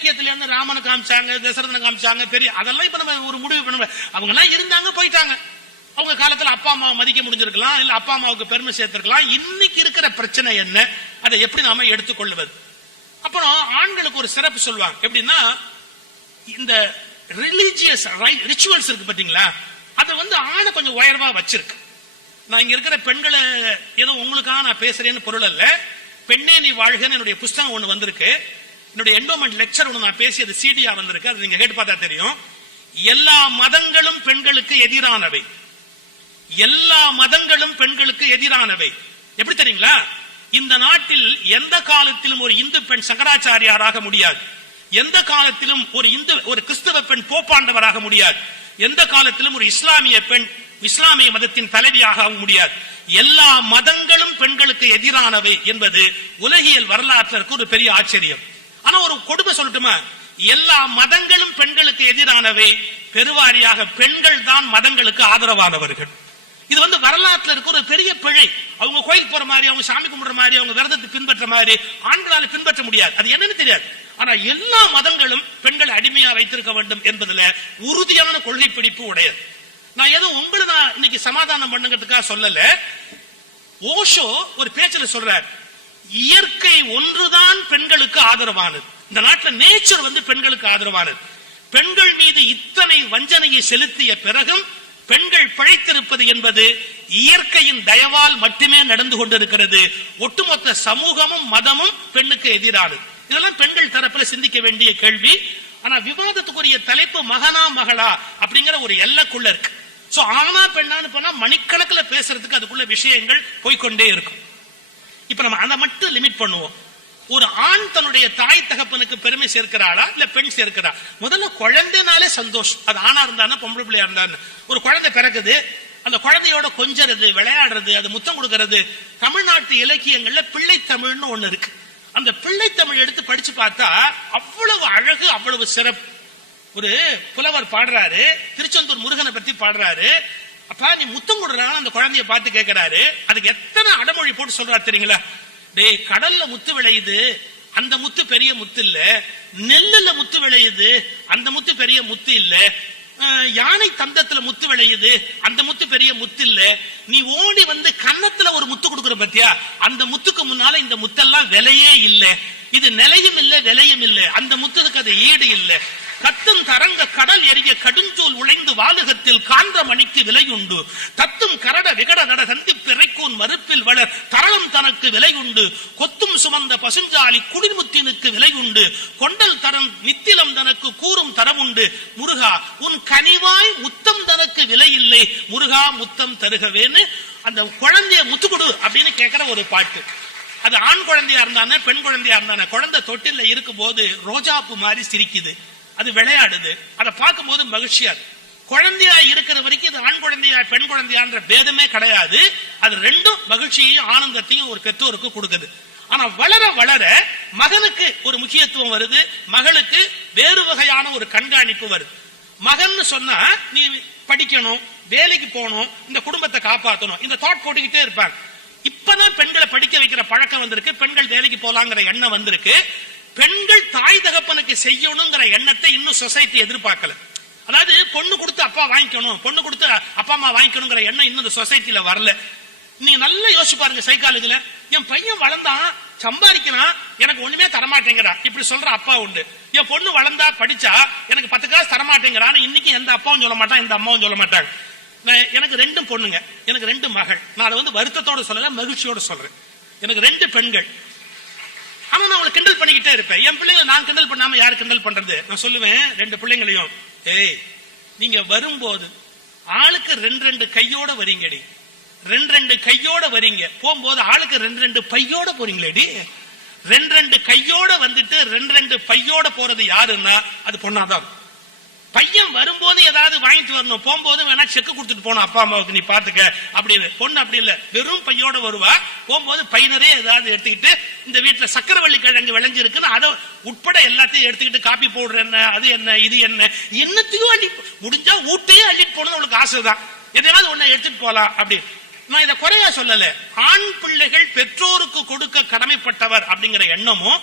இலக்கியத்துல இருந்து ராமனை காமிச்சாங்க, தசரதனை காமிச்சாங்க, பெரிய அதெல்லாம் இப்ப நம்ம ஒரு முடிவு பண்ண. அவங்க எல்லாம் இருந்தாங்க, போயிட்டாங்க. அவங்க காலத்துல அப்பா அம்மாவை மதிக்க முடிஞ்சிருக்கலாம், இல்ல அப்பா அம்மாவுக்கு பெருமை சேர்த்திருக்கலாம். இன்னைக்கு இருக்கிற பிரச்சனை என்ன, அதை எப்படி நாம எடுத்துக்கொள்வது? அப்புறம் ஆண்களுக்கு ஒரு சிறப்பு சொல்லுவாங்க. எப்படின்னா, இந்த ரிலிஜியஸ் ரிச்சுவல்ஸ் இருக்கு பாத்தீங்களா, அது ஆணை கொஞ்சம் உயர்வா வச்சிருக்கு. நான் இங்க இருக்கிற பெண்களை ஏதோ உங்களுக்காக நான் பேசுறேன்னு பொருள் அல்ல. பெண்ணே நீ வாழ்கன்னு என்னுடைய புஸ்தகம் ஒண்ணு வந்திருக்கு. என்னுடைய என்டோமெண்ட் லெக்சர் ஒண்ணு நான் பேசியது சிடியா வந்திருக்கு. அது நீங்க கேட்டு பார்த்தா தெரியும். எல்லா மதங்களும் பெண்களுக்கு எதிரானவை. எல்லா மதங்களும் பெண்களுக்கு எதிரானவை. எப்படி தெரியுங்களா? இந்த நாட்டில் எந்த காலத்திலும் ஒரு இந்து பெண் சங்கராச்சாரியாராக முடியாது. எந்த காலத்திலும் ஒரு கிறிஸ்தவ பெண் போப்பாண்டவராக முடியாது. எந்த காலத்திலும் ஒரு இஸ்லாமிய பெண் இஸ்லாமிய மதத்தின் தலைவியாக முடியாது. எல்லா மதங்களும் பெண்களுக்கு எதிரானவை என்பது உலகியல் வரலாற்றுக்கு ஒரு பெரிய ஆச்சரியம். ஆனா ஒரு கொடுமை சொல்லட்டுமா, எல்லா மதங்களும் பெண்களுக்கு எதிரானவை, பெருவாரியாக பெண்கள் தான் மதங்களுக்கு ஆதரவானவர்கள். இது வரலாற்றுல இருக்க ஒரு பெரிய பிழை. அவங்க கோயில் போற மாதிரி, அவங்க சாமி கும்பிடுற மாதிரி, அவங்க விரதத்தை பின்பற்ற மாதிரி ஆண்களால பின்பற்ற முடியாது. அது என்னன்னு தெரியாது. ஆனா எல்லா மதங்களும் பெண்களை அடிமையா வைத்திருக்க வேண்டும் என்பதுல உறுதியான கொள்கை பிடிப்பு உடையது. நான் ஏதோ உங்களை நான் இன்னைக்கு சமாதானம் பண்ணுங்கிறதுக்காக சொல்லல. ஓஷோ ஒரு பேச்சுல சொல்றார், இயற்கை ஒன்றுதான் பெண்களுக்கு ஆதரவானது. இந்த நாட்டில் நேச்சர் பெண்களுக்கு ஆதரவானது. பெண்கள் மீது இத்தனை வஞ்சனையை செலுத்திய பிறகும் பெண்கள் பழைத்திருப்பது என்பது இயற்கையின் தயவால் மட்டுமே நடந்து கொண்டிருக்கிறது. ஒட்டுமொத்த சமூகமும் மதமும் பெண்ணுக்கு எதிரானது. இதெல்லாம் பெண்கள் தரப்புல சிந்திக்க வேண்டிய கேள்வி. ஆனா விவாதத்துக்குரிய தலைப்பு மகனா மகளா அப்படிங்கிற ஒரு எல்லைக்குள்ள இருக்கு. சோ ஆனா பெண்ணான்னு போனா மணிக்கணக்கில் பேசுறதுக்கு அதுக்குள்ள விஷயங்கள் போய்கொண்டே இருக்கும். இப்ப நம்ம அதை மட்டும் லிமிட் பண்ணுவோம். ஒரு ஆண் தன்னுடைய தாய் தகப்பனுக்கு பெருமை சேர்க்கிறாளா இல்ல பெண் சேர்க்கிறா? முதல்ல குழந்தைனாலே சந்தோஷம். அது ஆணா இருந்தானே பொம்பளை பிள்ளையா இருந்தான்னு. ஒரு குழந்தை பிறகுது, அந்த குழந்தையோட கொஞ்சறது, விளையாடுறது, அது முத்தம் கொடுக்கிறது. தமிழ்நாட்டு இலக்கியங்கள்ல பிள்ளை தமிழ்னு ஒண்ணு இருக்கு. அந்த பிள்ளை தமிழ் எடுத்து படிச்சு பார்த்தா அவ்வளவு அழகு, அவ்வளவு சிறப்பு. ஒரு புலவர் பாடுறாரு, திருச்செந்தூர் முருகனை பத்தி பாடுறாரு. அப்பா நீ முத்தம் கொடுறான்னு அந்த குழந்தைய பார்த்து கேட்கிறாரு. அதுக்கு எத்தனை அடமொழி போட்டு சொல்றாரு தெரியுங்களா? டே, கடல்ல முத்து விளையுது, அந்த முத்து பெரிய முத்து இல்ல. நெல்லுல முத்து விளையுது, அந்த முத்து பெரிய முத்து இல்ல. யானை தந்தத்துல முத்து விளையுது, அந்த முத்து பெரிய முத்து இல்ல. நீ ஓடி கன்னத்துல ஒரு முத்து கொடுக்குற பத்தியா, அந்த முத்துக்கு முன்னால இந்த முத்தெல்லாம் விலையே இல்ல. இது நிலையும் இல்ல, விலையும் இல்ல. அந்த முத்துக்கு அது ஈடு இல்ல. கத்தும் தரங்க கடல் எரிய கடுஞ்சூல் உழைந்து வாலுகத்தில் காந்த மணிக்கு விலையுண்டு. தத்தும் கரட விகட நட சந்தி பிறைக்கூன் மறுப்பில் வளர் தரளம் தனக்கு விலையுண்டு. கொத்தும் சுமந்த பசுஞ்சாலி குடிமுத்தினுக்கு விலையுண்டு. கொண்டல் தரம் நித்திலம் தனக்கு கூறும் தரமுண்டு. முருகா உன் கனிவாய் முத்தம் தனக்கு விலை இல்லை. முருகா முத்தம் தருகவேன்னு அந்த குழந்தைய முத்துக்குடு அப்படின்னு கேட்கிற ஒரு பாட்டு. அது ஆண் குழந்தையா இருந்தானே பெண் குழந்தையா இருந்தானே, குழந்தை தொட்டில இருக்கும் போது ரோஜாப்பு மாதிரி சிரிக்குது, அது விளையாடுது. அதை பார்க்கும் போது மகிழ்ச்சியா. குழந்தையா இருக்கிற வரைக்கும் இது ஆண் குழந்தையா பெண் குழந்தையான்ற பேதமே கிடையாது. அது ரெண்டும் மகிழ்ச்சியையும் ஆனந்தத்தையும் ஒரு பெற்றோருக்கு கொடுக்குது. ஆனா வளர வளர மகனுக்கு ஒரு முக்கியத்துவம் வருது, மகளுக்கு வேறு வகையான ஒரு கண்காணிப்பு வருது. மகன் சொன்னா நீ படிக்கணும், வேலைக்கு போகணும், இந்த குடும்பத்தை காப்பாற்றணும், இந்த தாட் போட்டுக்கிட்டே இருப்பாங்க. இப்பதான் பெண்களை படிக்க வைக்கிற பழக்கம் வந்திருக்கு, பெண்கள் வேலைக்கு போலாங்கிற எண்ணம் வந்திருக்கு. பெண்கள் தாய் தகப்பனுக்கு செய்யணுங்கிற எண்ணத்தை இன்னும் சொசைட்டி எதிர்பார்க்கல. அதாவது பொண்ணு கொடுத்து அப்பா வாங்கிக்கணும், பொண்ணு கொடுத்து அப்பா அம்மா வாங்கிக்கணுங்கிற எண்ணம் இன்னும் இந்த சொசைட்டில வரல. நீங்க நல்லா யோசிச்சு பாருங்க, சைக்காலஜில என் பையன் வளர்ந்தான், சம்பாதிக்கிறான், எனக்கு ஒண்ணுமே தரமாட்டேங்கிறா இப்படி சொல்ற அப்பா உண்டு. என் பொண்ணு வளர்ந்தா படிச்சா எனக்கு 10 காசு தரமாட்டேங்கிறான்னு இன்னைக்கு எந்த அப்பாவும் சொல்ல மாட்டான், எந்த அம்மாவும் சொல்ல மாட்டாங்க. எனக்கு 2 பொண்ணுங்க, எனக்கு 2 மகள். நான் அதை வருத்தத்தோட சொல்லல, மகிழ்ச்சியோட சொல்றேன். எனக்கு 2 பெண்கள். ஆனா நான் அவங்களை கிண்டல் பண்ணிக்கிட்டே இருப்பேன். என் பிள்ளைங்க நான் கிண்டல் பண்ணாம யாரு கிண்டல் பண்றது? நான் சொல்லுவேன் 2 பிள்ளைங்களையும், ஏய் நீங்க வரும்போது ஆளுக்கு 2 கையோட வரீங்கடி, 2 கையோட வரீங்க, போகும்போது ஆளுக்கு 2 பையோட போறீங்களேடி. 2 கையோட வந்துட்டு 2 பையோட போறது யாருன்னா அது பொண்ணாதான். பையன் வரும்போது ஏதாவது வாங்கிட்டு வரணும், போகும்போது வேணா செக் கொடுத்துட்டு போனோம் அப்பா அம்மாவுக்கு, நீ பாத்துக்க அப்படின்னு. பொண்ணு அப்படி இல்ல, வெறும் பையோட வருவா. போகும்போது பையனரே ஏதாவது எடுத்துக்கிட்டு, இந்த வீட்டுல சக்கரவள்ளி கிழங்கு விளைஞ்சிருக்குன்னு அதை உட்பட எல்லாத்தையும் எடுத்துக்கிட்டு, காப்பி பவுடர் என்ன, அது என்ன, இது என்ன, என்னத்தையும் அள்ளி முடிஞ்சா ஊட்டையே அள்ளிட்டு போகணும் அவளுக்கு ஆசைதான். எதையாவது ஒண்ணு எடுத்துட்டு போலாம் அப்படி. நான் இதை குறையா சொல்லல. ஆண் பிள்ளைகள் பெற்றோருக்கு கொடுக்க கடமைப்பட்டவர் அப்படிங்கிற எண்ணமும்,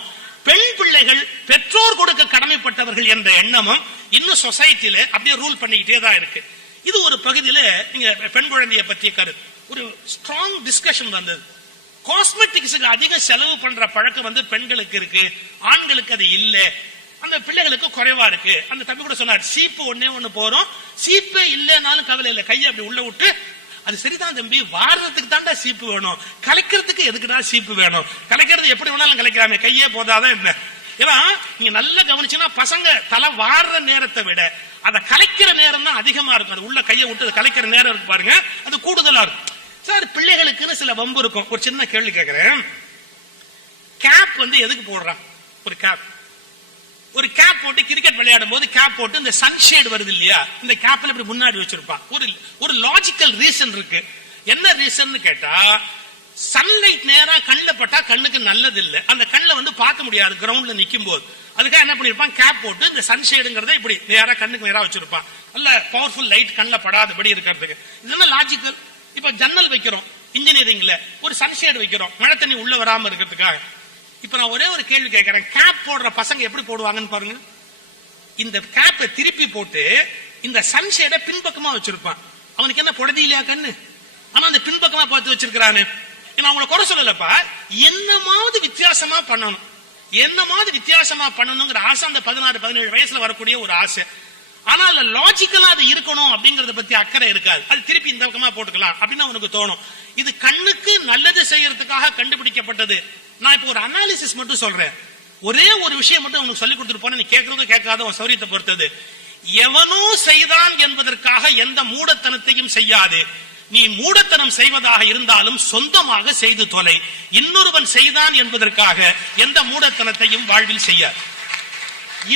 பெண் பிள்ளைகள் பெற்றோர் கொடுக்க கடமைப்பட்டவர்கள் என்ற எண்ணமும் இன்னும் சொசைட்டில அப்படியே ரூல் பண்ணிக்கிட்டே தான் இருக்கு. இது ஒரு பகுதியில நீங்க பெண் குழந்தையை பற்றிய கருத்து ஒரு ஸ்ட்ராங் டிஸ்கஷன் வந்தது. காஸ்மெட்டிக்ஸுக்கு அதிக செலவு பண்ற பழக்கம் பெண்களுக்கு இருக்கு, ஆண்களுக்கு அது இல்ல, அந்த பிள்ளைகளுக்கு குறைவா இருக்கு. அந்த தம்பி கூட சொன்னார், சீப்பு ஒன்னே ஒண்ணு போறோம், சீப்பே இல்லைனாலும் கவலை இல்லை, கையை அப்படி உள்ள விட்டு அது சரிதான் தம்பி, வாடுறதுக்கு தாண்டா சீப்பு வேணும், கலைக்கிறதுக்கு எதுக்குடா சீப்பு வேணும், கலைக்கிறது எப்படி வேணாலும் கலைக்கிறாமே, கையே போதாதான் என்ன. ஏன்னா நீங்க நல்லா கவனிச்சீங்கன்னா பசங்க தலை வாடுற நேரத்தை விட அதை கலைக்கிற நேரம் தான் அதிகமா இருக்கும். அது உள்ள கையை விட்டு கலைக்கிற நேரம் இருக்கு பாருங்க, அது கூடுதலா இருக்கும். சார் பிள்ளைகளுக்குன்னு சில வம்பு இருக்கும். ஒரு சின்ன கேள்வி கேட்கிறேன், கேப் எதுக்கு போடுறான்? ஒரு கேப் போட்டு கிரிக்கெட் விளையாடும் போது கேப் போட்டு இந்த சன்ஷேட் வருது இல்லையா, இந்த கேப்ல இப்படி முன்னாடி வச்சிருப்பான். ஒரு லாஜிக்கல் ரீசன் இருக்கு. என்ன ரீசன் கேட்டா, சன்லைட் நேரா கண்ணுல பட்டா கண்ணுக்கு நல்லது இல்ல, அந்த கண்ணுல பார்க்க முடியாது கிரவுண்ட்ல நிக்கும் போது. அதுக்காக என்ன பண்ணிருப்பான், கேப் போட்டு இந்த சன்ஷேடுங்கிறத இப்படி நேரா கண்ணுக்கு நேரா வச்சிருப்பான், நல்ல பவர்ஃபுல் லைட் கண்ணுல படாதபடி இருக்கிறதுக்கு. இது லாஜிக்கல். இப்ப ஜன்னல் வைக்கிறோம் இன்ஜினியரிங்ல, ஒரு சன்ஷேட் வைக்கிறோம் மழை தண்ணி உள்ள வராம இருக்கிறதுக்காக. இப்ப நான் ஒரே ஒரு கேள்வி கேட்கிறேன், கேப் போடுற பசங்க எப்படி போடுவாங்கன்னு பாருங்க. இந்த கேப்பை திருப்பி போட்டு இந்த சன்ஷேடை பின்பக்கமா வச்சிருப்பான். அவனுக்கு என்ன பொடதி இல்லையா கண்ணு, ஆனா அந்த பின்பக்கமா பார்த்து வச்சிருக்கிறானு. நான் உங்களை குறை சொல்லலப்பா, என்னமாவது வித்தியாசமா பண்ணணும், என்னமாவது வித்தியாசமா பண்ணணுங்கிற ஆசை அந்த 16-17 வயசுல வரக்கூடிய ஒரு ஆசை. ஆனா அதுல லாஜிக்கலா அது இருக்கணும் அப்படிங்கறத பத்தி அக்கறை இருக்காது. அது திருப்பி இந்த பக்கமா போட்டுக்கலாம் அப்படின்னு அவனுக்கு தோணும். இது கண்ணுக்கு நல்லது செய்யறதுக்காக கண்டுபிடிக்கப்பட்டது. நான் இப்ப ஒரு அனாலிசிஸ் மட்டும் சொல்றேன். ஒரே ஒரு விஷயம் மட்டும் உனக்கு சொல்லி கொடுத்துட்டு போன, நீ கேட்கறதோ கேட்காத உன் சௌரியத்தை பொறுத்தது. எவனோ செய்தான் என்பதற்காக எந்த மூடத்தனத்தையும் செய்யாது. நீ மூடத்தனம் செய்வதாக இருந்தாலும் சொந்தமாக செய்து தொலை. இன்னொருவன் செய்தான் என்பதற்காக எந்த மூடத்தனத்தையும் வாழ்வில் செய்யாது.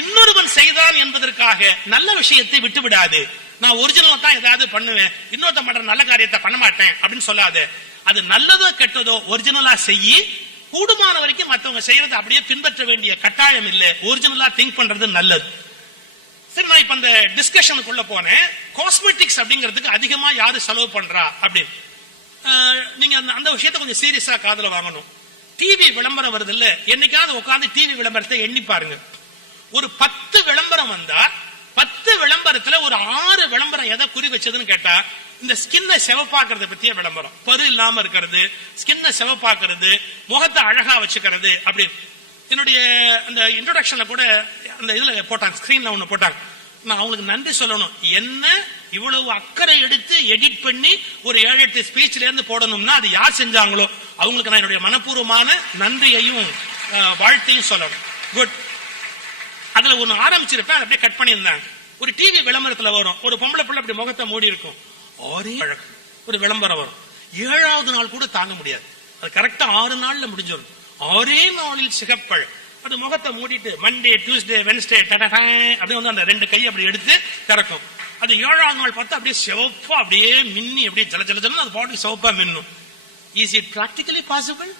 இன்னொருவன் செய்தான் என்பதற்காக நல்ல விஷயத்தை விட்டு விடாது. நான் ஒரிஜினலா தான் ஏதாவது பண்ணுவேன், இன்னொருத்த பண்ற நல்ல காரியத்தை பண்ண மாட்டேன் அப்படின்னு சொல்லாது. அது நல்லதோ கெட்டதோ ஒரிஜினலா செய்யி, கூடுமான வரைக்கும் மற்றவங்க செய்யறது அப்படியே பின்பற்ற வேண்டிய கட்டாயம் இல்லை. ஒரிஜினலா திங்க் பண்றது நல்லது. சரி, நான் இப்ப அந்த டிஸ்கஷனுக்குள்ள போனேன். காஸ்மெட்டிக்ஸ் அப்படிங்கிறதுக்கு அதிகமா யாரு செலவு பண்றா அப்படின்னு நீங்க அந்த விஷயத்தை கொஞ்சம் சீரியஸா காதுல வாங்கணும். டிவி விளம்பரம் வருது இல்ல, என்னைக்காவது உட்காந்து டிவி விளம்பரத்தை எண்ணி பாருங்க. ஒரு 10 விளம்பரம் வந்தா 10 விளம்பரத்துல ஒரு 6 விளம்பரம் எதை குறி வச்சதுன்னு கேட்டா, இந்த ஸ்கின்னை செவப்பாக்குறத பத்திய விளம்பரம். பரு இல்லாம இருக்கிறது, ஸ்கின்னை செவப்பாக்குறது, முகத்தை அழகா வச்சுக்கிறது அப்படின்னு. என்னுடைய அந்த இன்ட்ரோடக்ஷன்ல கூட அந்த இதுல போட்டாங்க, ஸ்கிரீன்ல ஒண்ணு போட்டாங்க. நான் அவங்களுக்கு நன்றி சொல்லணும். என்ன இவ்வளவு அக்கறை எடுத்து எடிட் பண்ணி ஒரு 7-8 ஸ்பீச்ல இருந்து போடணும்னா அது யார் செஞ்சாங்களோ அவங்களுக்கு நான் என்னுடைய மனப்பூர்வமான நன்றியையும் வாழ்த்தையும் சொல்லணும். குட். அதுல ஒண்ணு ஆரம்பிச்சிருப்பேன், அப்படியே கட் பண்ணியிருந்தாங்க. ஒரு டிவி விளம்பரத்துல வரும், ஒரு பொம்பளை பிள்ளை அப்படி முகத்தை மூடி இருக்கும், ஒரே ஒரு விளம்பரம் வரும். 7வது நாள் கூட தாங்க முடியாது, அது கரெக்டா 6 நாள்ல முடிஞ்சிடும். ஒரே நாளில் சிகப்பழம். அது முகத்தை மூடிட்டு மண்டே டியூஸ்டே வென்ஸ்டே அப்படியே அந்த 2 கை அப்படி எடுத்து திறக்கும். அது 7வது நாள் பார்த்தா அப்படியே சிவப்பா அப்படியே மின்னி அப்படியே ஜல ஜல ஜல அது பாடி சிவப்பா மின்னும். Is it practically possible?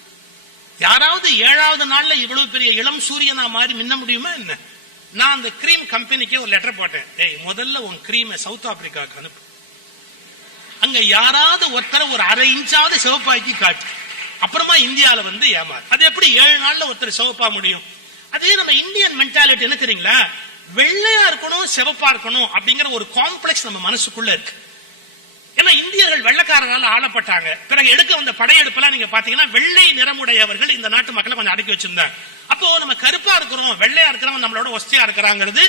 யாராவது 7வது நாள்ல இவ்வளவு பெரிய இளம் சூரியனா மாறி மின்ன முடியுமா என்ன? நான் அந்த கிரீம் கம்பெனிக்கே ஒரு லெட்டர் போட்டேன். முதல்ல உன் கிரீமை சவுத் ஆப்பிரிக்காவுக்கு அனுப்பு, அங்க யாராவது ஒருத்தர ஒரு 1/2 இன்ச்சாவது சிவப்பாக்கி காட்டு, அப்புறமா இந்தியால ஏமாறு. அது எப்படி 7 நாள்ல ஒருத்தர் சிவப்பா முடியும்? அதே நம்ம இந்தியன் மென்டாலிட்டி என்ன தெரியுங்களா, வெள்ளையா இருக்கணும் சிவப்பா இருக்கணும் அப்படிங்கிற ஒரு காம்ப்ளெக்ஸ் நம்ம மனசுக்குள்ள இருக்கு. ஏன்னா இந்தியர்கள் வெள்ளைக்காரனால ஆளப்பட்டாங்க. பிறகு எடுக்க வந்த படையெடுப்பெல்லாம் நீங்க பாத்தீங்கன்னா வெள்ளை நிறமுடையவர்கள் இந்த நாட்டு மக்களை கொஞ்சம் அடக்கி வச்சிருந்தாங்க. அப்போ நம்ம கருப்பா இருக்கிறோம் வெள்ளையா இருக்கிறவங்க நம்மளோட ஒஸ்தியா இருக்கிறாங்கிறது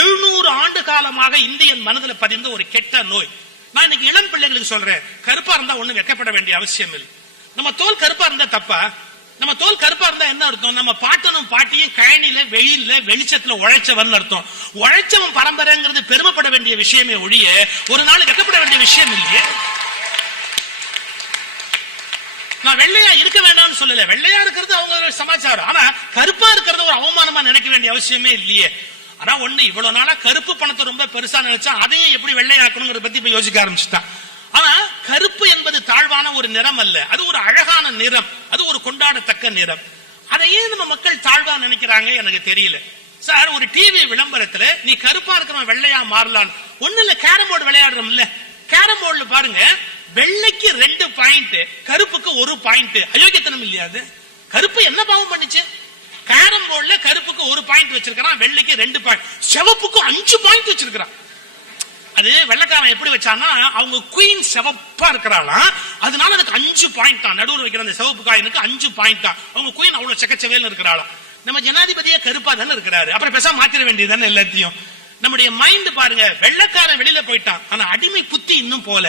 700 ஆண்டு காலமாக இந்தியன் மனதில் பதிந்த ஒரு கெட்ட நோய். நான் இன்னைக்கு இளம் பிள்ளைகளுக்கு சொல்றேன், கருப்பா இருந்தா ஒண்ணு வெக்கப்பட வேண்டிய அவசியம் இல்லை. நம்ம தோல் கருப்பா இருந்தா தப்பா? நம்ம தோல் கருப்பா இருந்தா என்ன அர்த்தம்? நம்ம பாட்டனும் பாட்டியும் கழனில வெயில்ல வெளிச்சத்துல உழைச்சவன் அர்த்தம். உழைச்சவன் பரம்பரைங்கிறது பெருமைப்பட வேண்டிய விஷயமே ஒழிய ஒரு நாள் வெக்கப்பட வேண்டிய விஷயம் இல்லையே. நான் வெள்ளையா இருக்க வேண்டாம்னு சொல்லல, வெள்ளையா இருக்கிறது அவங்க சமாச்சாரம். ஆனா கருப்பா இருக்கிறது ஒரு அவமானமா நினைக்க வேண்டிய அவசியமே இல்லையே. ஆனா ஒண்ணு, இவ்வளவு நாளா கருப்பு பணத்தை ரொம்ப பெருசா நினைச்சா அதையும் எப்படி வெள்ளையாக்கணுங்கிறத பத்தி இப்ப யோசிக்க ஆரம்பிச்சுட்டான். ஆனா கருப்பு என்பது தாழ்வான ஒரு நிறம் அல்ல, அது ஒரு அழகான நிறம், அது ஒரு கொண்டாடத்தக்க நிறம். அதையே நம்ம மக்கள் தாழ்வா நினைக்கிறாங்க எனக்கு தெரியல. சார், ஒரு டிவி விளம்பரத்துல நீ கருப்பா இருக்கிறவன் வெள்ளையா மாறலாம். ஒண்ணு இல்ல, கேரம் போர்டு விளையாடுறோம் இல்ல, கேரம் போர்டுல பாருங்க, வெள்ளைக்கு 2 பாயிண்ட், கருப்புக்கு 1 பாயிண்ட். அயோக்கியத்தனம் இல்லையா அது? கருப்பு என்ன பாவம் பண்ணிச்சு? கேரம் போர்டுல கருப்புக்கு 1 பாயிண்ட் வச்சிருக்கான், வெள்ளைக்கு 2 பாயிண்ட், சிவப்புக்கு 5 பாயிண்ட் வச்சிருக்கான். அது வெள்ளக்காரன் எப்படி வச்சான்னா, அவங்க குயின் சிவப்பா இருக்கிறாளாம், அதனால அதுக்கு 5 பாயிண்ட் தான். நடுவில் வைக்கிற அந்த சிவப்பு காயினுக்கு 5 பாயிண்ட் தான். அவங்க குயின் அவ்வளவு செக்கச்சவேல்னு இருக்கிறாளாம். நம்ம ஜனாதிபதியே கருப்பா தானே இருக்கிறாரு, அப்புறம் பேசாம மாத்திர வேண்டியது எல்லாத்தையும். நம்முடைய மைண்ட் பாருங்க, வெள்ளக்காரன் வெளியில போயிட்டான், ஆனா அடிமை புத்தி இன்னும் போல.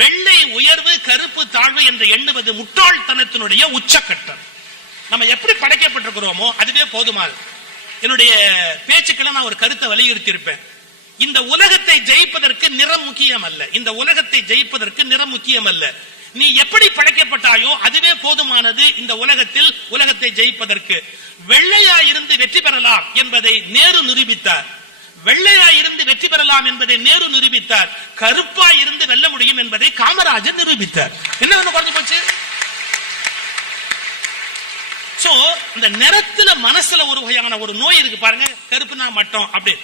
வெள்ளை உயர்வு கருப்பு தாழ்வு என்று எண்ணுவது முட்டாள்தனத்தினுடைய உச்சக்கட்டம். நம்ம எப்படி படைக்கப்பட்டிருக்கிறோமோ அதுவே போதுமானது. என்னுடைய பேச்சுக்களை நான் ஒரு கருத்தை வலியுறுத்தி இருப்பேன். இந்த உலகத்தை ஜெயிப்பதற்கு நிறம் முக்கியம் அல்ல, இந்த உலகத்தை ஜெயிப்பதற்கு நிறம் முக்கியம் அல்ல. நீ எப்படி படைக்கப்பட்டாயோ அதுவே போதுமானது இந்த உலகத்தில் உலகத்தை ஜெயிப்பதற்கு. வெள்ளையாயிருந்து வெற்றி பெறலாம் என்பதை நேரு நிரூபித்தார். வெள்ளையாயிருந்து வெற்றி பெறலாம் என்பதை நேரு நிரூபித்தார். கருப்பாய் இருந்து வெல்ல முடியும் என்பதை காமராஜர் நிரூபித்தார். என்ன குறைஞ்சு போச்சு? சோ இந்த நிறத்துல மனசுல ஒரு வகையான ஒரு நோய் இருக்கு பாருங்க, கருப்புனா மட்டும் அப்படி.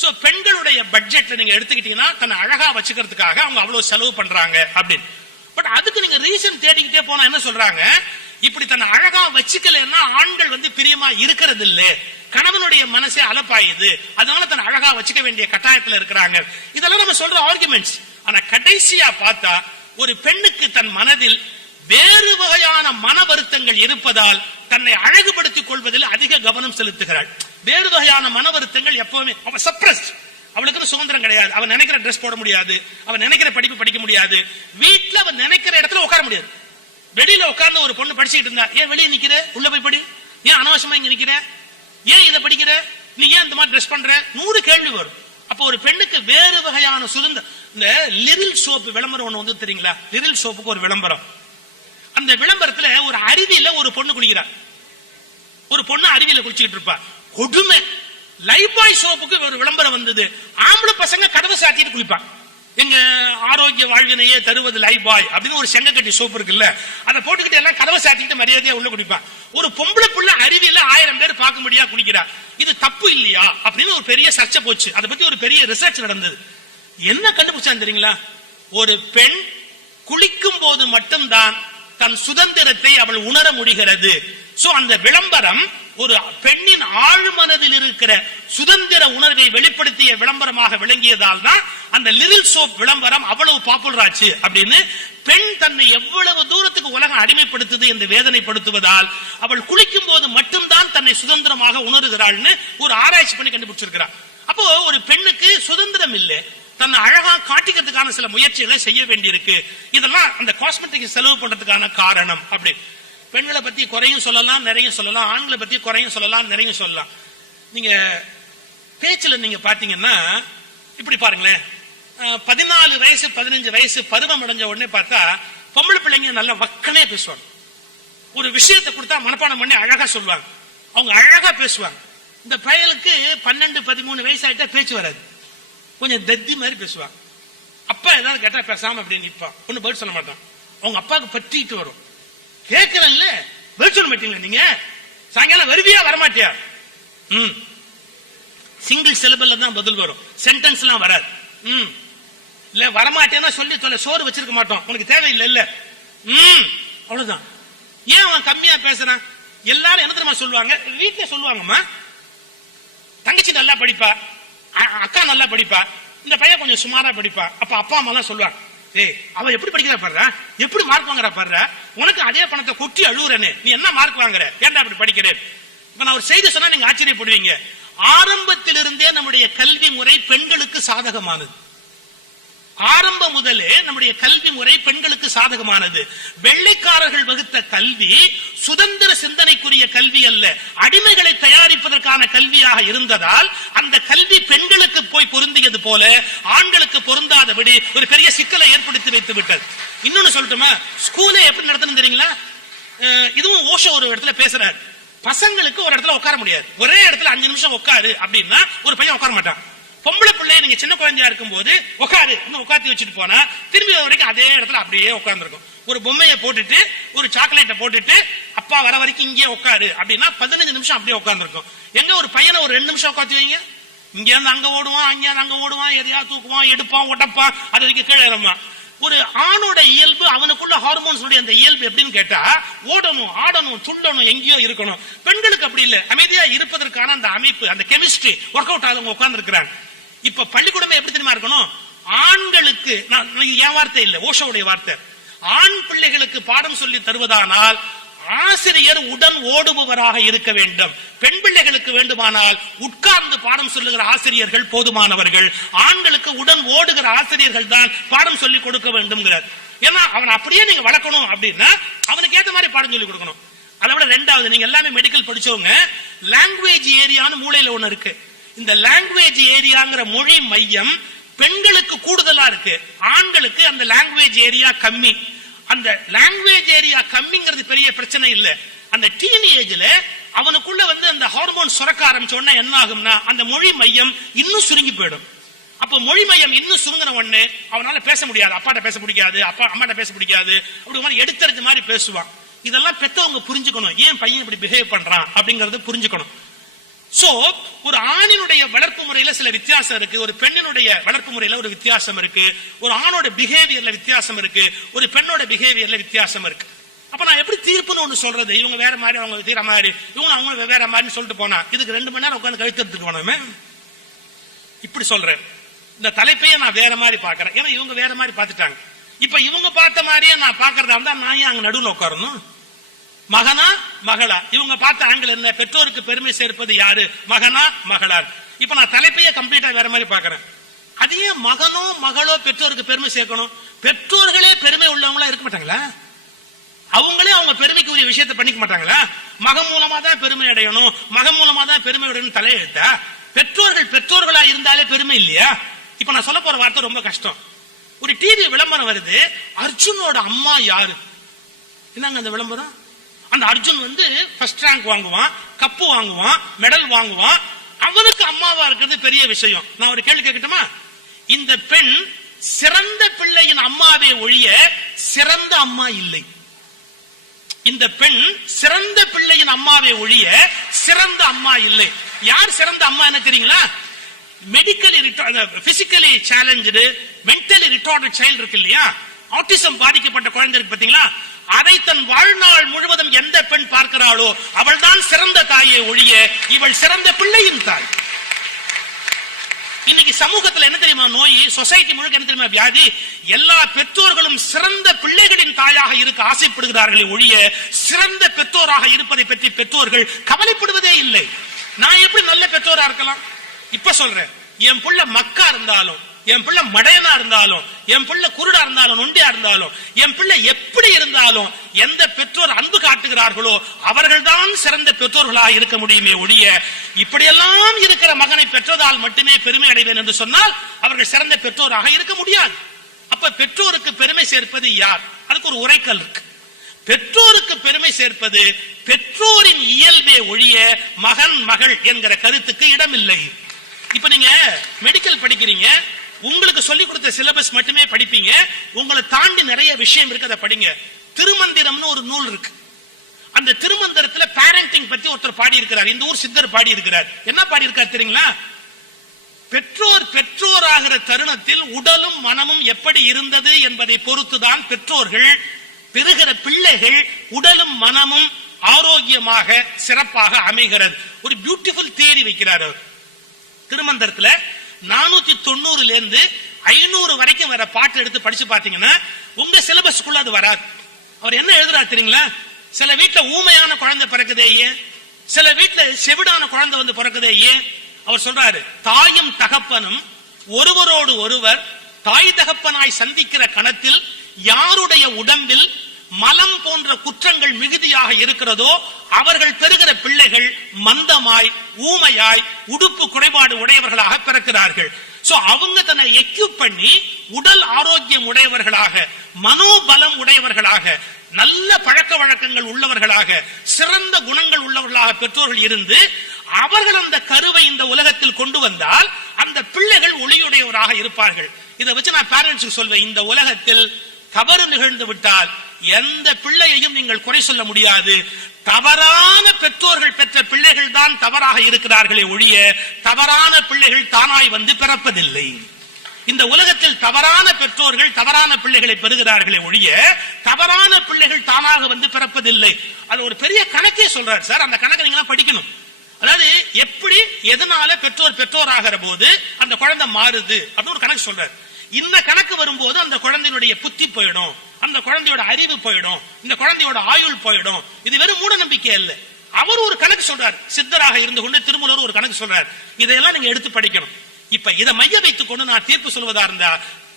சோ பெண்களுடைய பட்ஜெட் நீங்க எடுத்துக்கிட்டீங்கன்னா தன்னை அழகா வச்சுக்கிறதுக்காக அவங்க அவ்வளவு செலவு பண்றாங்க அப்படின்னு. பட் அதுக்கு நீங்க ரீசன் தேடிக்கிட்டே போனா என்ன சொல்றாங்க, இப்படி தன்னை அழகா வச்சுக்கலன்னா ஆண்கள் பிரியமா இருக்கிறது இல்ல, கணவனுடைய மனசே அலப்பாயுது, அதனால தன்னை அழகா வச்சுக்க வேண்டிய கட்டாயத்துல இருக்கிறாங்க. இதெல்லாம் நம்ம சொல்ற ஆர்குமெண்ட்ஸ். ஆனா கடைசியா பார்த்தா ஒரு பெண்ணுக்கு தன் மனதில் வேறு வகையான மன வருத்தங்கள் இருப்பதால் தன்னை அழகுபடுத்திக் கொள்வதில் அதிக கவனம் செலுத்துகிறாள். வேறு வகையான மன வருத்தங்கள் எப்பவுமே அவ சப்ரஸ்ட். அவளுக்கு சுதந்திரம் கிடையாது. அவன் நினைக்கிற ட்ரெஸ் போட முடியாது, அவன் நினைக்கிற படிப்பு படிக்க முடியாது, வீட்டுல அவன் நினைக்கிற இடத்துல உட்கார முடியாது. வெளியில உட்கார்ந்து ஒரு பொண்ணு படிச்சுட்டு இருந்தா, ஏன் வெளியே நிக்கிற, உள்ள போய் படி, ஏன் அனாவசியமா இங்க நிக்கிற, ஏன் இதை படிக்கிற, நீ ஏன் இந்த மாதிரி ட்ரெஸ் பண்ற, 100 கேள்வி வரும். அப்ப ஒரு பெண்ணுக்கு வேறு வகையான சுதந்திரம். இந்த லிரில் சோப் விளம்பரம் ஒண்ணு தெரியுங்களா? லிரில் சோப்புக்கு ஒரு விளம்பரம். அந்த விளம்பரத்துல ஒரு அருவியில ஒரு பொண்ணு குளிக்கிறார். ஒரு பொண்ணு அருவியில குளிச்சுட்டு இருப்பா. கொடுமை. லைபாய் சோப்புக்கு ஒரு விளம்பரம் வந்தது. ஆம்பளை பசங்க கதவை சாத்திட்டு குளிப்பாங்க. எங்க ஆரோக்கிய வாழ்வினையே தருவது லைபாய் அப்படின்னு ஒரு செங்க கட்டி சோப்பு இருக்குல்ல, அதை போட்டுக்கிட்டு எல்லாம் கதவை சாத்திக்கிட்டு மரியாதையா உள்ள குடிப்பான். ஒரு பொம்பளை புள்ள அருவியில 1000 பேர் பார்க்க முடியா குடிக்கிறா, இது தப்பு இல்லையா அப்படின்னு ஒரு பெரிய சர்ச்சை போச்சு. அதை பத்தி ஒரு பெரிய ரிசர்ச் நடந்தது. என்ன கண்டுபிடிச்சான்னு தெரியுங்களா? ஒரு பெண் குளிக்கும் போது மட்டும்தான் தன் சுதந்திரத்தை அவள் உணர முடிகிறது. சோ அந்த விளம்பரம் ஒரு பெண்ணின் ஆழ்மனதில் இருக்கிற சுதந்திர உணர்வை வெளிப்படுத்திய விளம்பரமாக விளங்கியதால் தான் அந்த லிரில் சோப் விளம்பரம் அவ்வளவு பாப்புலர் ஆச்சு. அப்படின்னு பெண் தன்னை எவ்வளவு தூரத்துக்கு உலகம் அடிமைப்படுத்துது என்று வேதனைப்படுத்துவதால் அவள் குளிக்கும் போது மட்டும்தான் தன்னை சுதந்திரமாக உணர்கிறாள்னு ஒரு ஆராய்ச்சி பண்ணி கண்டுபிடிச்சிருக்கிறார். அப்போ ஒரு பெண்ணுக்கு சுதந்திரம் இல்லை, தன்னை அழகா காட்டிக்கிறதுக்கான சில முயற்சிகளை செய்ய வேண்டியிருக்கு. இதெல்லாம் அந்த காஸ்மெட்டிக் செலவு பண்றதுக்கான காரணம். அப்படி பெண்களை பத்தி குறையும் சொல்லலாம், நிறைய சொல்லலாம். ஆண்களை பத்தி குறையும் சொல்லலாம், நிறைய சொல்லலாம். நீங்க பேச்சுல நீங்க பாத்தீங்கன்னா இப்படி பாருங்களேன், 14 வயசு 15 வயசு பருவம் அடைஞ்ச உடனே பார்த்தா பொம்பளை பிள்ளைங்க நல்லா வக்கனே பேசுவாங்க. ஒரு விஷயத்தை கொடுத்தா மனப்பாடம் பண்ணி அழகா சொல்லுவாங்க, அவங்க அழகா பேசுவாங்க. இந்த பயலுக்கு 12 13 வயசு ஆயிட்டா பேச்சு வராது, கொஞ்சம் தத்தி மாதிரி பேசுவாங்க. அப்பா ஏதாவது கேட்டா பேசாம அப்படின்னு நிற்பான், ஒண்ணு பதில் சொல்ல மாட்டான். அவங்க அப்பாவுக்கு பற்றிட்டு வரும். கேட்கிறல்ல, பதில் சொல்ல மாட்டீங்களா நீங்க, சாயங்காலம் வருவியா வரமாட்டியா? சிங்கிள் சிலபல்ல தான் பதில் வரும், சென்டென்ஸ் எல்லாம் வராது. இல்ல வரமாட்டேன்னா சொல்லி தொலை, சோறு வச்சிருக்க மாட்டோம், உனக்கு தேவையில்லை இல்ல, அவ்வளவுதான். ஏன் அவன் கம்மியா பேசுறான்? எல்லாரும் என்ன தெரியுமா சொல்லுவாங்க, வீட்டுல சொல்லுவாங்கம்மா, தங்கச்சி நல்லா படிப்பா, அக்கா நல்லா படிப்பா, இந்த பையன் கொஞ்சம் சுமாரா படிப்பா. அப்ப அப்பா அம்மா எல்லாம் சொல்லுவாங்க, ஏய் அவ எப்படி படிக்கிறா பாரு, எப்படி மார்க் வாங்குறா பாரு, உனக்கு அதே பணத்தை கொட்டி அழுகுறனே, நீ என்ன மார்க் வாங்குற, ஏன்டா அப்படி படிக்கிறேன்? இப்ப நான் ஒரு செய்தி சொன்னா நீங்க ஆச்சரியப்படுவீங்க. ஆரம்பத்திலிருந்தே நம்முடைய கல்வி முறை பெண்களுக்கு சாதகமானது. ஆரம்பம் முதலே நம்முடைய கல்வி முறை பெண்களுக்கு சாதகமானது. வெள்ளைக்காரர்கள் வகுத்த கல்வி சுதந்திர சிந்தனைக்குரிய கல்வி அல்ல, அடிமைகளை தயாரிப்பதற்கான கல்வியாக இருந்ததால் அந்த கல்வி பெண்களுக்கு போய் பொருந்தியது போல ஆண்களுக்கு பொருந்தாதபடி ஒரு பெரிய சிக்கலை ஏற்படுத்தி வைத்து விட்டது. இன்னொன்னு சொல்லட்டுமா, ஸ்கூலே எப்படி நடத்தணும் தெரியுங்களா? இதுவும் ஓஷோ ஒரு இடத்துல பேசுறாரு, பசங்களுக்கு ஒரு இடத்துல உட்கார முடியாது, ஒரே இடத்துல 5 நிமிஷம் உட்காரு அப்படின்னா ஒரு பையன் உட்கார மாட்டான். பொம்பளை பிள்ளைய நீங்க சின்ன குழந்தையா இருக்கும் போது உட்காரு உட்காந்து வச்சுட்டு போனா திரும்பி வரைக்கும் அதே இடத்துல அப்படியே உட்கார்ந்துருக்கும். ஒரு பொம்மையை போட்டுட்டு ஒரு சாக்லேட்டை போட்டுட்டு அப்பா வர வரைக்கும் இங்கே உட்காரு அப்படின்னா 15 நிமிஷம் அப்படியே உட்கார்ந்துருக்கும். எங்க ஒரு பையனை ஒரு 2 நிமிஷம் உட்காந்து வைங்க, இங்க இருந்து அங்க ஓடுவான், அங்க ஓடுவான், எதையா தூக்குவான், எடுப்பான், உடப்பான், அது வரைக்கும் கீழே இறங்குவான். ஒரு ஆணோட இயல்பு, அவனுக்குள்ள ஹார்மோன்ஸ் அந்த இயல்பு எப்படின்னு கேட்டா ஓடணும், ஆடணும், துள்ளணும், எங்கேயோ இருக்கணும். பெண்களுக்கு அப்படி இல்லை, அமைதியா இருப்பதற்கான அந்த அமைப்பு, அந்த கெமிஸ்ட்ரி ஒர்க் அவுட் ஆகுங்க உட்கார்ந்து இருக்கிறாங்க. இப்ப பள்ளிக்கூடமே எப்படி தெரியுமா இருக்கணும்? ஆண்களுக்கு, என் வார்த்தை இல்ல, ஓஷோடைய வார்த்தை, ஆண் பிள்ளைகளுக்கு பாடம் சொல்லி தருவதானால் ஆசிரியர் உடன் ஓடுபவராக இருக்க வேண்டும். பெண் பிள்ளைகளுக்கு வேண்டுமானால் உட்கார்ந்து பாடம் சொல்லுகிற ஆசிரியர்கள் போதுமானவர்கள், ஆண்களுக்கு உடன் ஓடுகிற ஆசிரியர்கள் தான் பாடம் சொல்லி கொடுக்க வேண்டும். ஏன்னா அவன் அப்படியே நீங்க வளர்க்கணும் அப்படின்னா அவனுக்கு ஏற்ற மாதிரி பாடம் சொல்லி கொடுக்கணும். அதை விட ரெண்டாவது, நீங்க எல்லாமே மெடிக்கல் படிச்சவங்க, லாங்குவேஜ் ஏரியான்னு மூளையில ஒண்ணு இருக்கு. இந்த லாங்குவேஜ் ஏரியாங்கிற மொழி மையம் பெண்களுக்கு கூடுதலா இருக்கு, ஆண்களுக்கு அந்த லாங்குவேஜ் ஏரியா கம்மி. அந்த லாங்குவேஜ் ஏரியா கம்மிங்கிறது பெரிய பிரச்சனை இல்ல. அந்த டீனேஜ்ல அவனுக்குள்ள அந்த ஹார்மோன் சுரக்க ஆரம்பிச்சோன்னா என்ன ஆகும்னா அந்த மொழி மையம் இன்னும் சுருங்கி போயிடும். அப்ப மொழி மையம் இன்னும் சுருங்கின உடனே அவனால பேச முடியாது, அப்பாட்ட பேச பிடிக்காது, அப்பா அம்மாட்ட பேச பிடிக்காது, அப்படி எடுத்தறிஞ்ச மாதிரி பேசுவான். இதெல்லாம் பெத்தவங்க புரிஞ்சுக்கணும், ஏன் பையன் இப்படி பிஹேவ் பண்றான் அப்படிங்கறது புரிஞ்சுக்கணும். சோ ஒரு ஆணினுடைய வளர்ப்பு முறையில சில வித்தியாசம் இருக்கு, ஒரு பெண்ணினுடைய வளர்ப்பு முறையில ஒரு வித்தியாசம் இருக்கு, ஒரு ஆணோட பிஹேவியர்ல வித்தியாசம் இருக்கு, ஒரு பெண்ணோட பிஹேவியர்ல வித்தியாசம் இருக்கு. அப்ப நான் எப்படி தீர்ப்புன்னு ஒண்ணு சொல்றது? இவங்க வேற மாதிரி, அவங்க தீர மாதிரி, இவங்க அவங்க வேற மாதிரி சொல்லிட்டு போனா இதுக்கு 2 மணி நேரம் உட்காந்து கழித்துறதுக்கு வேணுமே. இப்படி சொல்றேன், இந்த தலைப்பையே நான் வேற மாதிரி பாக்குறேன், ஏன்னா இவங்க வேற மாதிரி பாத்துட்டாங்க. இப்ப இவங்க பார்த்த மாதிரியே நான் பாக்குறதா இருந்தா நான் ஏன் அங்க நடுவில் உட்காரணும்? மகனா மகளா? இவங்க பார்த்த ஆங்கிள் என்ன? பெற்றோருக்கு பெருமை சேர்ப்பது யாரு, மகனா மகளார்? இப்ப நான் தலைப்பையே கம்ப்ளீட்டா வேற மாதிரி பாக்குறேன். அதே மகனோ மகளோ பெற்றோருக்கு பெருமை சேர்க்கணும். பெற்றோர்களே பெருமை உள்ளவங்களா இருக்க மாட்டாங்களா? அவங்களே அவங்க பெருமைக்கு உரிய விஷயத்தை பண்ணிக்க மாட்டாங்களா? மகன் மூலமா தான் பெருமை அடையணும், மகன் மூலமா தான் பெருமை அடையணும் தலையெழுத்தா? பெற்றோர்கள் பெற்றோர்களா இருந்தாலே பெருமை இல்லையா? இப்ப நான் சொல்ல போற வார்த்தை ரொம்ப கஷ்டம். ஒரு டிவி விளம்பரம் வருது, அர்ஜுனோட அம்மா யாரு? என்னங்க அந்த விளம்பரம்? அந்த அர்ஜுன் ஃபர்ஸ்ட் ரேங்க் வாங்குவான், கப்பு வாங்குவான், மெடல் வாங்குவான், அவனுக்கு அம்மாவா இருக்கிறது பெரிய விஷயம். நான் ஒரு கேள்வி கேட்கட்டுமா? இந்த பெண் சிறந்த பிள்ளையின் அம்மாவே ஒழிய சிறந்த அம்மா இல்லை. இந்த பெண் சிறந்த பிள்ளையின் அம்மாவே ஒழிய சிறந்த அம்மா இல்லை. யார் சிறந்த அம்மா என்ன தெரியுங்களா? Medically physically challenge, mentally retarded child இருக்கு இல்லையா, ஆட்டிசம் பாதிக்கப்பட்ட குழந்தை இருக்கு பாத்தீங்களா, அதை தன் வாழ்நாள் முழுவதும் எந்த பெண் பார்க்கிறாளோ அவள் தான் சிறந்த தாயை ஒழிய இவள் சிறந்த பிள்ளையின் தாய். இன்னைக்கு சமூகத்தில் என்ன தெரியுமா நோய்? சொசைட்டி முழுக்க என்ன தெரியுமா வியாதி? எல்லா பெற்றோர்களும் சிறந்த பிள்ளைகளின் தாயாக இருக்க ஆசைப்படுகிறார்களே ஒழிய சிறந்த பெற்றோராக இருப்பதை பற்றி பெற்றோர்கள் கவலைப்படுவதே இல்லை. நான் எப்படி நல்ல பெற்றோரா இருக்கலாம்? இப்ப சொல்றேன், என் புள்ள மக்கா இருந்தாலும், என் பிள்ளை மடையனா இருந்தாலும், என் பிள்ளை குருடா இருந்தாலும், நொண்டியா இருந்தாலும், என் பிள்ளை எப்படி இருந்தாலும் எந்த பெற்றோர் அன்பு காட்டுகிறார்களோ அவர்கள் தான் சிறந்த பெற்றோர்களாக இருக்க முடியுமே ஒழிய இப்படியெல்லாம் இருக்கிற மகனை பெற்றதால் மட்டுமே பெருமை அடைவேன் என்று சொன்னால் அவர்கள் சிறந்த பெற்றோராக இருக்க முடியாது. அப்ப பெற்றோருக்கு பெருமை சேர்ப்பது யார்? அதுக்கு ஒரு உரைக்கல் இருக்கு. பெற்றோருக்கு பெருமை சேர்ப்பது பெற்றோரின் இயல்பே ஒழிய மகன் மகள் என்கிற கருத்துக்கு இடமில்லை. இப்ப நீங்க மெடிக்கல் படிக்கிறீங்க, உங்களுக்கு சொல்லிக் கொடுத்த சிலபஸ் மட்டுமே படிப்பீங்க, உங்களை தாண்டி நிறைய விஷயம் இருக்கு, அதை படிங்க. திருமந்திரம்னு ஒரு நூல் இருக்கு. அந்த திருமந்திரத்துல பேரண்டிங் பத்தி ஒருத்தர் பாடி இருக்கிறார், இந்த ஊர் சித்தர் பாடி இருக்கிறார். என்ன பாடி இருக்கார் தெரியுங்களா? பெற்றோராகிற தருணத்தில் உடலும் மனமும் எப்படி இருந்தது என்பதை பொறுத்துதான் பெற்றோர்கள் பெறுகிற பிள்ளைகள் உடலும் மனமும் ஆரோக்கியமாக சிறப்பாக அமைகிறது. ஒரு பியூட்டிஃபுல் தியரி வைக்கிறார் அவர் திருமந்திரத்துல. 490 இருந்து 500 வரைக்கும் வர பாட்டு எடுத்து படிச்சு பாத்தீங்கன்னா உங்க சிலபஸ்க்குள்ள அது வராது. அவர் என்ன எழுதுறாரு தெரியுங்களா? சில வீட்டுல ஊமையான குழந்தை பிறக்குதே ஏன், சில வீட்டுல செவிடான குழந்தை பிறக்குதே ஏன்? அவர் சொல்றாரு, தாயும் தகப்பனும் ஒருவரோடு ஒருவர் தாய் தகப்பனாய் சந்திக்கிற கணத்தில் யாருடைய உடம்பில் மலம் போன்ற குற்றங்கள் மிகுதியாக இருக்கிறதோ அவர்கள் பெறுகிற பிள்ளைகள் மந்தமாய் ஊமையாய் உடுப்பு குறைபாடு உடையவர்களாக பிறக்கிறார்கள். சோ அவங்க தன்னை எக்யூப் பண்ணி உடல் ஆரோக்கியம் உடையவர்களாக, மனோபலம் உடையவர்களாக, நல்ல பழக்க வழக்கங்கள் உள்ளவர்களாக, சிறந்த குணங்கள் உள்ளவர்களாக பெற்றோர்கள் இருந்து அவர்கள் அந்த கருவை இந்த உலகத்தில் கொண்டு வந்தால் அந்த பிள்ளைகள் ஒளியுடையவராக இருப்பார்கள். இதை வச்சு நான் பேரண்ட்ஸுக்கு சொல்வேன், இந்த உலகத்தில் தவறு நிகழ்ந்து விட்டால் எந்த பிள்ளையையும் நீங்கள் குறை சொல்ல முடியாது. தவறான பெற்றோர்கள் பெற்ற பிள்ளைகள் தான் தவறாக இருக்கிறார்களே ஒழிய தவறான பிள்ளைகள் தானாய் வந்து பிறப்பதில்லை. இந்த உலகத்தில் தவறான பெற்றோர்கள் தவறான பிள்ளைகளை பெறுகிறார்களே ஒழிய தவறான பிள்ளைகள் தானாக வந்து பிறப்பதில்லை. அது ஒரு பெரிய கணக்கே சொல்றாரு சார். அந்த கணக்கை நீங்க படிக்கணும். அதாவது எப்படி எதனால பெற்றோர் ஆகிற போது அந்த குழந்தை மாறுது அப்படின்னு ஒரு கணக்கு சொல்றாரு. இந்த கணக்கு வரும்போது அந்த குழந்தையுடைய புத்தி போயிடும், அந்த குழந்தையோட அறிவு போயிடும், இந்த குழந்தையோட ஆயுள் போயிடும். இது வெறும் மூட நம்பிக்கை அல்ல. அவர் ஒரு கணக்கு சொல்றார். சித்தராக இருந்து கொண்டு திருமூலர் ஒரு கணக்கு சொல்றார். இதையெல்லாம் நீங்க எடுத்து படிக்கணும். இப்ப இதை மைய வைத்துக் கொண்டு நான் தீர்ப்பு சொல்வதா இருந்தா,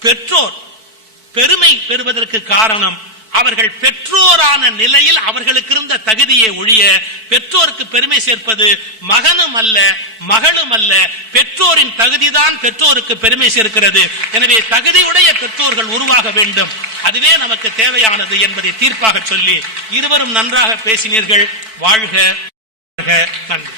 பெற்றோர் பெருமை பெறுவதற்கு காரணம் அவர்கள் பெற்றோரான நிலையில் அவர்களுக்கு இருந்த தகுதியை ஒழிய பெற்றோருக்கு பெருமை சேர்ப்பது மகனும் அல்ல மகளும் அல்ல. பெற்றோரின் தகுதிதான் பெற்றோருக்கு பெருமை சேர்க்கிறது. எனவே தகுதியுடைய பெற்றோர்கள் உருவாக வேண்டும். அதுவே நமக்கு தேவையானது என்பதை தீர்ப்பாக சொல்லி இருவரும் நன்றாக பேசினீர்கள். வாழ்க. நன்றி.